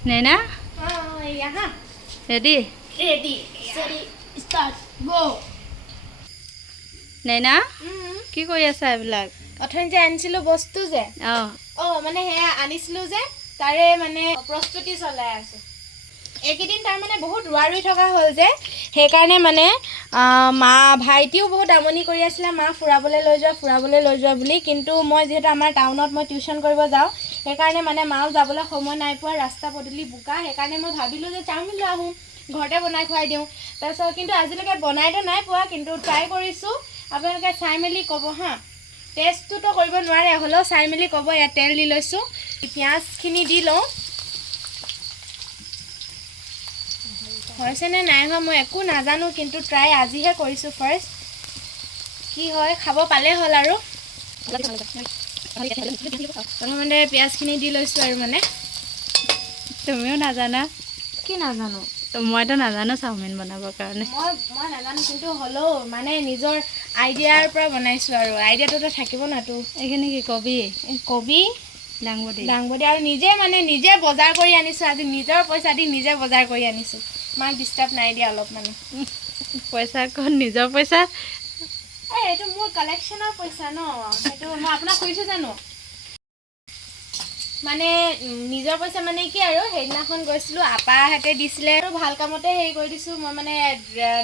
नैना यहाँ ready ready start गो नैना কি কৰি আছা এইবিলাক অথন যে আনিছিলো বস্তু যে মানে হে আনিছিলো যে তাৰে মানে প্ৰস্তুতি চলাই আছে একেদিন তাৰ মানে বহুত ৰুৱাৰুই থকা হ'ল যে সেই কাৰণে মানে মা ভাইটিও বহুত আমনি কৰি আছিল মা ফুৰাবলৈ লৈ যোৱা বুলি কিন্তু মই যেহেতু আমাৰ টাউনত মই টিউচন কৰিব যাওঁ সেই কাৰণে মানে মাও যাবলৈ সময় নাই পোৱা ৰাস্তা পদূলি বোকা সেই কাৰণে মই ভাবিলো যে চাওমিন লৈ আহোঁ ঘৰতে বনাই খুৱাই দিওঁ তাৰপিছত কিন্তু আজিলৈকে বনাইতো নাই পোৱা কিন্তু ট্ৰাই কৰিছোঁ আপোনালোকে চাই মেলি ক'ব হা টেষ্টটো তো কৰিব নোৱাৰে হ'লেও চাই মেলি ক'ব ইয়াত তেল দি লৈছোঁ পিঁয়াজখিনি দি লওঁ হৈছেনে নাই হোৱা মই একো নাজানো কিন্তু ট্ৰাই আজিহে কৰিছোঁ ফাৰ্ষ্ট কি হয় খাব পালে হ'ল আৰু প্ৰথমতে পিঁয়াজখিনি দি লৈছোঁ আৰু মানে তুমিও নাজানা কি নাজানো মইতো নাজানো চাওমিন বনাবৰ কাৰণে মই নাজানো কিন্তু হ'লেও মানে নিজৰ আইডিয়াৰ পৰা বনাইছোঁ আৰু আইডিয়াটোতো থাকিব নাতো এইখিনি কি কবি দাংবডি আৰু নিজে বজাৰ কৰি আনিছোঁ আজি নিজৰ পইচা দি নিজে বজাৰ কৰি আনিছোঁ মাক ডিষ্টাৰ্ব নাই দিয়া অলপ মানে পইচা ক'ত নিজৰ পইচা এইটো মোৰ কালেকশ্যনৰ পইচা ন সেইটো মই আপোনাক কৈছোঁ জানো মানে নিজৰ পইচা মানে কি আৰু সেইদিনাখন গৈছিলোঁ আপাহঁতে দিছিলে আৰু ভাল কামতে হেৰি কৰি দিছোঁ মই মানে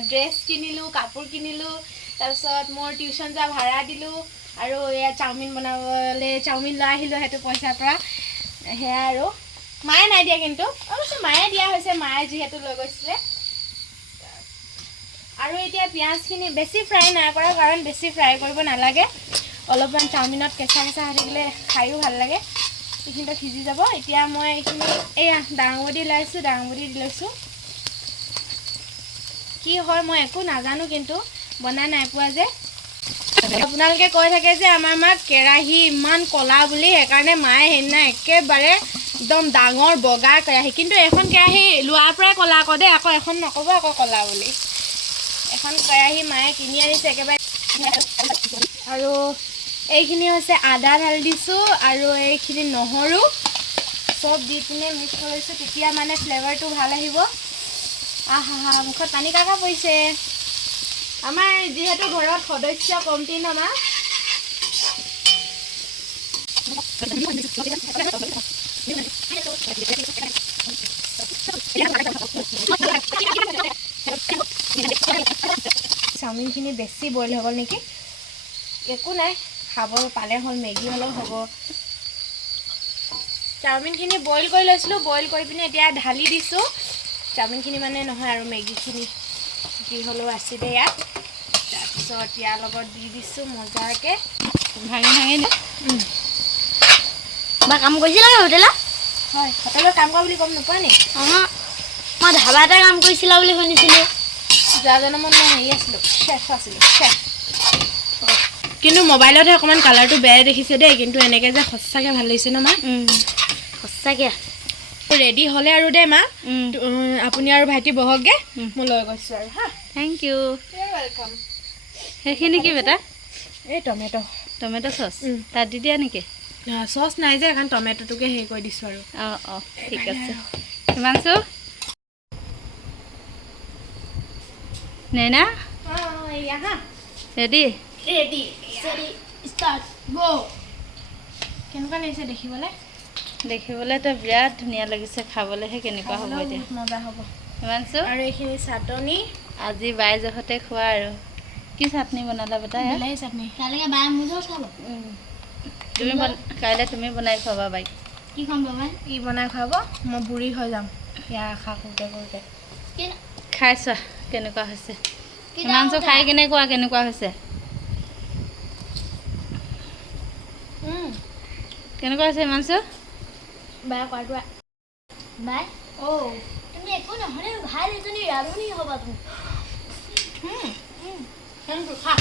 ড্ৰেছ কিনিলোঁ কাপোৰ কিনিলোঁ তাৰপিছত মোৰ টিউশ্যন যোৱা ভাড়া দিলোঁ আৰু এয়া চাওমিন বনাবলৈ চাওমিন লৈ আহিলোঁ সেইটো পইচাৰ পৰা সেয়া আৰু মায়ে নাই দিয়া কিন্তু অৱশ্যে মায়ে দিয়া হৈছে মায়ে যিহেতু লৈ গৈছিলে আৰু এতিয়া পিঁয়াজখিনি বেছি ফ্ৰাই নাই কৰা কাৰণ বেছি ফ্ৰাই কৰিব নালাগে অলপমান চাওমিনত কেঁচা হৈ থাকিলে খায়ো ভাল লাগে এইখিনিতে সিজি যাব এতিয়া মই এইখিনি এয়া দাংবডি লাইছোঁ দাংবডি দি লৈছোঁ কি হয় মই একো নাজানো কিন্তু বনাই নাই পোৱা যে আপোনালোকে কৈ থাকে যে আমাৰ মাক কেৰাহী ইমান ক'লা বুলি সেইকাৰণে মায়ে সেইদিনা একেবাৰে একদম ডাঙৰ বগা কেৰাহী কিন্তু এখন কেৰাহী লোৱাৰ পৰাই ক'লা আকৌ দেই আকৌ এখন নক'ব আকৌ ক'লা বুলি এখন কেৰাহী মায়ে কিনি আনিছে একেবাৰে আৰু এইখিনি হৈছে আদা ঢালি দিছোঁ আৰু এইখিনি নহৰু চব দি পিনে মিক্স কৰিছোঁ তেতিয়া মানে ফ্লেভাৰটো ভাল আহিব আহা মুখত পানী কাকা পৰিছে আমাৰ যিহেতু ঘৰত সদস্য কমটি ন মা চাওমিনখিনি বেছি বইল হৈ গ'ল নেকি একো নাই খাব পালে হ'ল মেগী হ'লেও হ'ব চাওমিনখিনি বইল কৰি লৈছিলোঁ বইল কৰি পিনে এতিয়া ঢালি দিছোঁ চাওমিনখিনি মানে নহয় আৰু মেগীখিনি যি হ'লেও আছিলে ইয়াত তাৰপিছত ইয়াৰ লগত দি দিছোঁ মজাকৈ ভাঙি বা কাম কৰিছিলা হোটেলত হয় হোটেলত কাম কৰা বুলি গম নোপোৱা নি মই ধাবাতে কাম কৰিছিলা বুলি শুনিছিলোঁ যোৱা জনমত মই হেৰি আছিলোঁ চেফ আছিলোঁ চেফ কিন্তু মোবাইলতহে অকণমান কালাৰটো বেয়া দেখিছে দেই কিন্তু এনেকৈ যে সঁচাকৈ ভাল লাগিছে ন মা সঁচাকৈ ৰেডি হ'লে আৰু দেই মা আপুনি আৰু ভাইটি বহকগৈ মই লৈ গৈছোঁ আৰু হা থেংক ইউ ৱেলকাম সেইখিনি কি বেটা এই টমেটো চচ তাত দি দিয়া নেকি চচ নাই যে কাৰণ টমেটোটোকে হেৰি কৰি দিছোঁ আৰু অঁ ঠিক আছে হিমাংশু নৈনা ৰেডি ষ্টাৰ্ট গো কেনেকুৱা লাগিছে দেখিবলৈতো বিৰাট ধুনীয়া লাগিছে খাবলৈহে কেনেকুৱা হ'ব এতিয়া মজা হ'ব হিমাংশু আৰু এইখিনি চাটনি আজি বাই জহতে খোৱা আৰু কি চাটনি বনালা বেটা বিলাহী চাটনি কাইলৈকে বায়ে মোৰ ঘৰত খাব কাইলৈ তুমি বনাই খুৱাবা বাইক কি খাম বাবাই ই বনাই খুৱাব মই বুঢ়ী হৈ যাম ইয়াৰ আশা কৰোঁতে খাই চোৱা কেনেকুৱা হৈছে হিমাংশু খাই কেনেকুৱা হৈছে কেনেকুৱা হৈছে হিমাংশু বায়ে কোৱাটো বাই তুমি একো নহ'লে ভাল এজনী ৰান্ধনী হ'বা তুমি খা